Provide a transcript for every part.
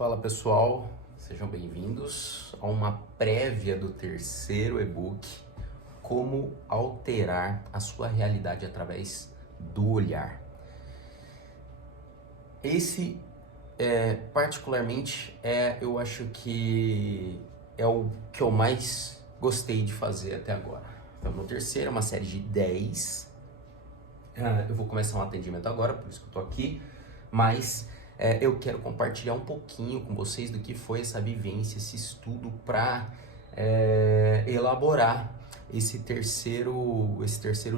Fala pessoal, sejam bem-vindos a uma prévia do terceiro e-book Como Alterar a Sua Realidade Através do Olhar. Esse, particularmente, eu acho que é o que eu mais gostei de fazer até agora. Então, no terceiro é uma série de 10. Eu vou começar um atendimento agora, por isso que eu tô aqui, mas eu quero compartilhar um pouquinho com vocês do que foi essa vivência, esse estudo para elaborar esse terceiro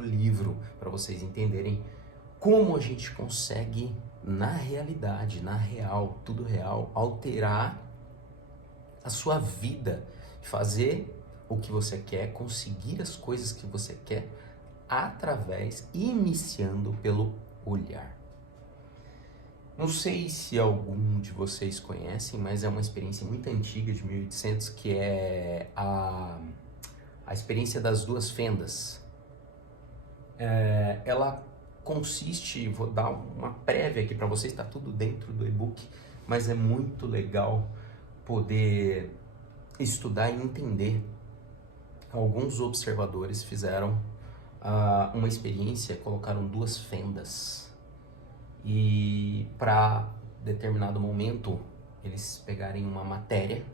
livro, para vocês entenderem como a gente consegue, na realidade, na real, tudo real, alterar a sua vida, fazer o que você quer, conseguir as coisas que você quer, iniciando pelo olhar. Não sei se algum de vocês conhecem, mas é uma experiência muito antiga, de 1800, que é a experiência das duas fendas. Ela consiste, vou dar uma prévia aqui para vocês, está tudo dentro do e-book, mas é muito legal poder estudar e entender. Alguns observadores fizeram uma experiência, colocaram duas fendas e para determinado momento eles pegarem uma matéria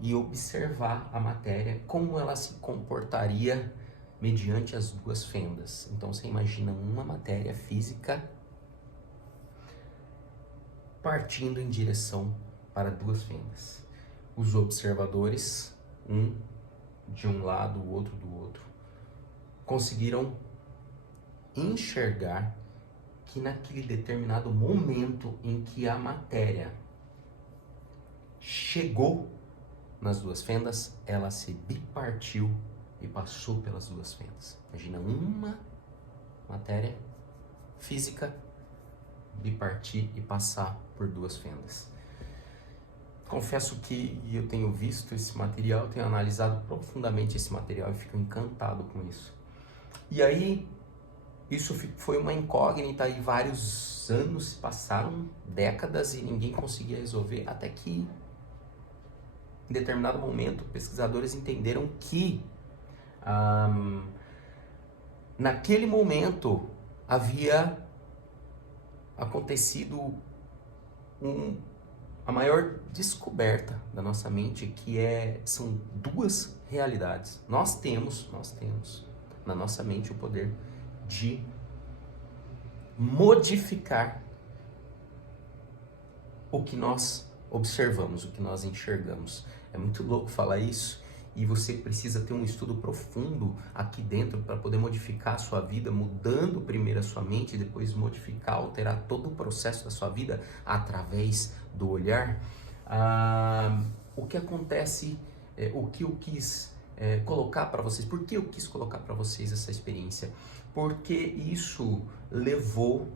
e observar a matéria, como ela se comportaria mediante as duas fendas. Então você imagina uma matéria física partindo em direção para duas fendas. Os observadores, um de um lado, o outro do outro, conseguiram enxergar que naquele determinado momento em que a matéria chegou nas duas fendas, ela se bipartiu e passou pelas duas fendas. Imagina uma matéria física bipartir e passar por duas fendas. Confesso que eu tenho visto esse material, tenho analisado profundamente esse material e fico encantado com isso. E aí, isso foi uma incógnita e vários anos se passaram, décadas, e ninguém conseguia resolver, até que em determinado momento pesquisadores entenderam que naquele momento havia acontecido a maior descoberta da nossa mente, que são duas realidades. Nós temos na nossa mente o poder de modificar o que nós observamos, o que nós enxergamos. É muito louco falar isso, e você precisa ter um estudo profundo aqui dentro para poder modificar a sua vida, mudando primeiro a sua mente e depois modificar, alterar todo o processo da sua vida através do olhar. O que acontece, o que eu quis colocar para vocês, por que eu quis colocar para vocês essa experiência? Porque isso levou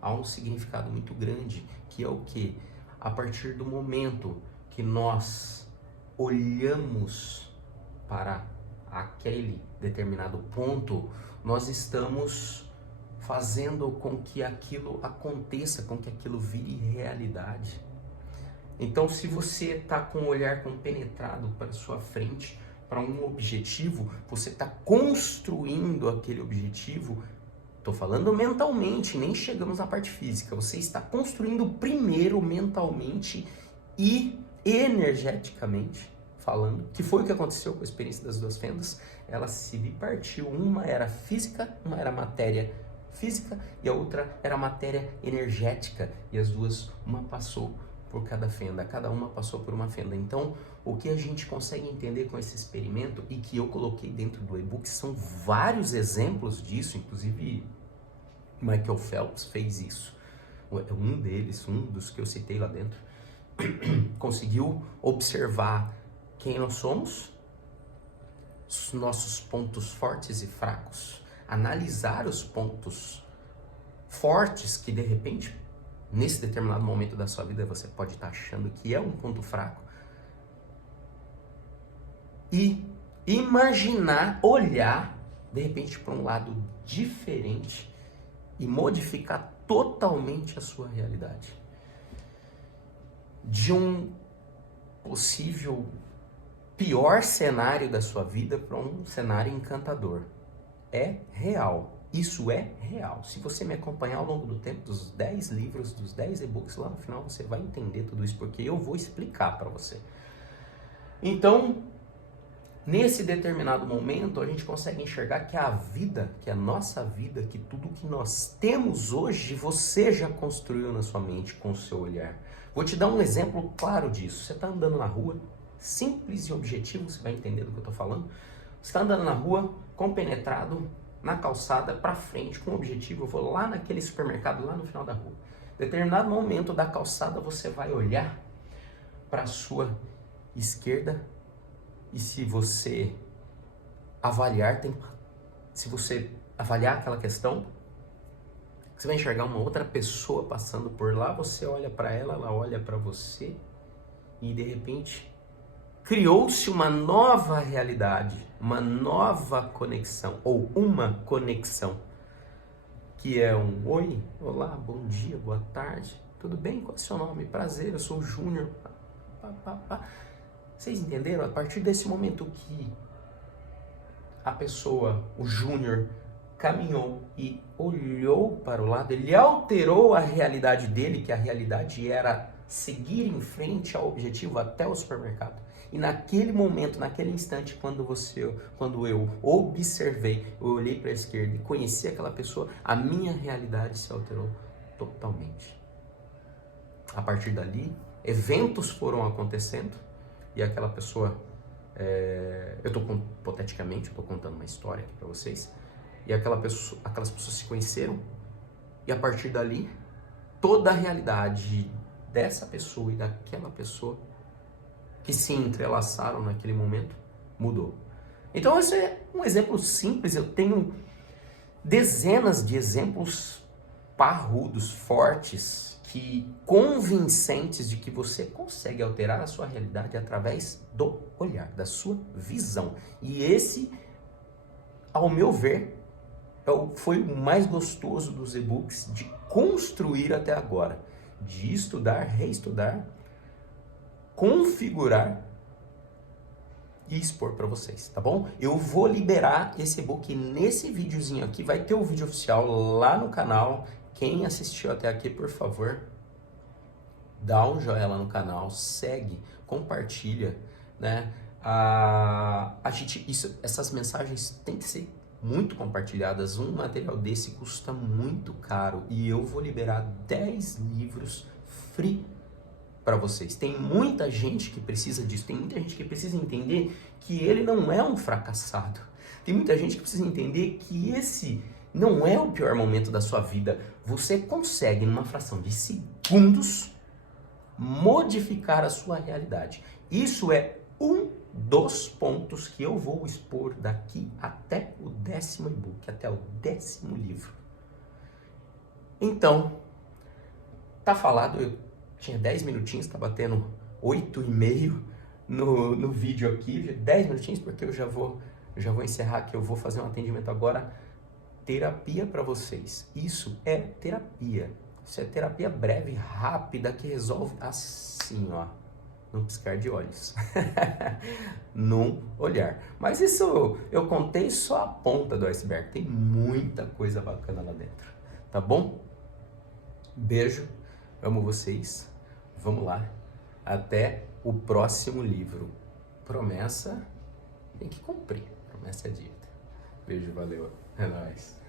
a um significado muito grande, que é o que? A partir do momento que nós olhamos para aquele determinado ponto, nós estamos fazendo com que aquilo aconteça, com que aquilo vire realidade. Então, se você está com o olhar compenetrado para sua frente, para um objetivo, você está construindo aquele objetivo. Estou falando mentalmente, nem chegamos na parte física. Você está construindo primeiro mentalmente e energeticamente falando, que foi o que aconteceu com a experiência das duas fendas. Ela se bipartiu, uma era física, uma era matéria física e a outra era matéria energética, e as duas, uma passou por cada fenda, cada uma passou por uma fenda. Então, o que a gente consegue entender com esse experimento, e que eu coloquei dentro do e-book, são vários exemplos disso, inclusive Michael Phelps fez isso, um deles, um dos que eu citei lá dentro, conseguiu observar quem nós somos, os nossos pontos fortes e fracos, analisar os pontos fortes que de repente, nesse determinado momento da sua vida, você pode estar achando que é um ponto fraco, e imaginar, olhar de repente para um lado diferente e modificar totalmente a sua realidade. de um possível pior cenário da sua vida para um cenário encantador. É real. Isso é real. Se você me acompanhar ao longo do tempo, dos 10 livros, dos 10 e-books, lá no final você vai entender tudo isso, porque eu vou explicar para você. Então, nesse determinado momento, a gente consegue enxergar que a vida, que a nossa vida, que tudo que nós temos hoje, você já construiu na sua mente com o seu olhar. Vou te dar um exemplo claro disso. Você está andando na rua, simples e objetivo, você vai entender do que eu estou falando. Você está andando na rua, compenetrado, na calçada, para frente, com um objetivo. Eu vou lá naquele supermercado, lá no final da rua. Em determinado momento da calçada, você vai olhar para a sua esquerda e se você avaliar aquela questão, você vai enxergar uma outra pessoa passando por lá, você olha para ela, ela olha para você e de repente criou-se uma nova realidade, uma nova conexão, ou uma conexão, que é um oi, olá, bom dia, boa tarde, tudo bem? Qual é o seu nome? Prazer, eu sou o Júnior. Vocês entenderam? A partir desse momento que a pessoa, o Júnior, caminhou e olhou para o lado, ele alterou a realidade dele, que a realidade era seguir em frente ao objetivo até o supermercado. E naquele momento, naquele instante, quando eu observei, eu olhei para a esquerda e conheci aquela pessoa, a minha realidade se alterou totalmente. A partir dali, eventos foram acontecendo e aquela pessoa, hipoteticamente, eu estou contando uma história aqui para vocês, e aquelas pessoas se conheceram e a partir dali, toda a realidade dessa pessoa e daquela pessoa que se entrelaçaram naquele momento, mudou. Então esse é um exemplo simples, eu tenho dezenas de exemplos parrudos, fortes, convincentes de que você consegue alterar a sua realidade através do olhar, da sua visão. E esse, ao meu ver, foi o mais gostoso dos e-books de construir até agora, de estudar, reestudar, configurar e expor para vocês, tá bom? Eu vou liberar esse e-book nesse videozinho aqui, vai ter o vídeo oficial lá no canal. Quem assistiu até aqui, por favor, dá um joinha lá no canal, segue, compartilha, né? Essas mensagens têm que ser muito compartilhadas. Um material desse custa muito caro e eu vou liberar 10 livros free para vocês. Tem muita gente que precisa disso, tem muita gente que precisa entender que ele não é um fracassado. Tem muita gente que precisa entender que esse não é o pior momento da sua vida. Você consegue, numa fração de segundos, modificar a sua realidade. Isso é um dos pontos que eu vou expor daqui até o 10º e-book, até o 10º livro. Então, tá falado, eu tinha 10 minutinhos, tá batendo 8,5 no vídeo aqui, 10 minutinhos, porque eu já vou encerrar, que eu vou fazer um atendimento agora, terapia para vocês. Isso é terapia. Isso é terapia breve, rápida, que resolve assim, ó, num piscar de olhos, num olhar. Mas isso, eu contei só a ponta do iceberg, tem muita coisa bacana lá dentro, tá bom? Beijo, amo vocês, vamos lá, até o próximo livro. Promessa tem que cumprir, promessa é dívida. Beijo, valeu, é nóis.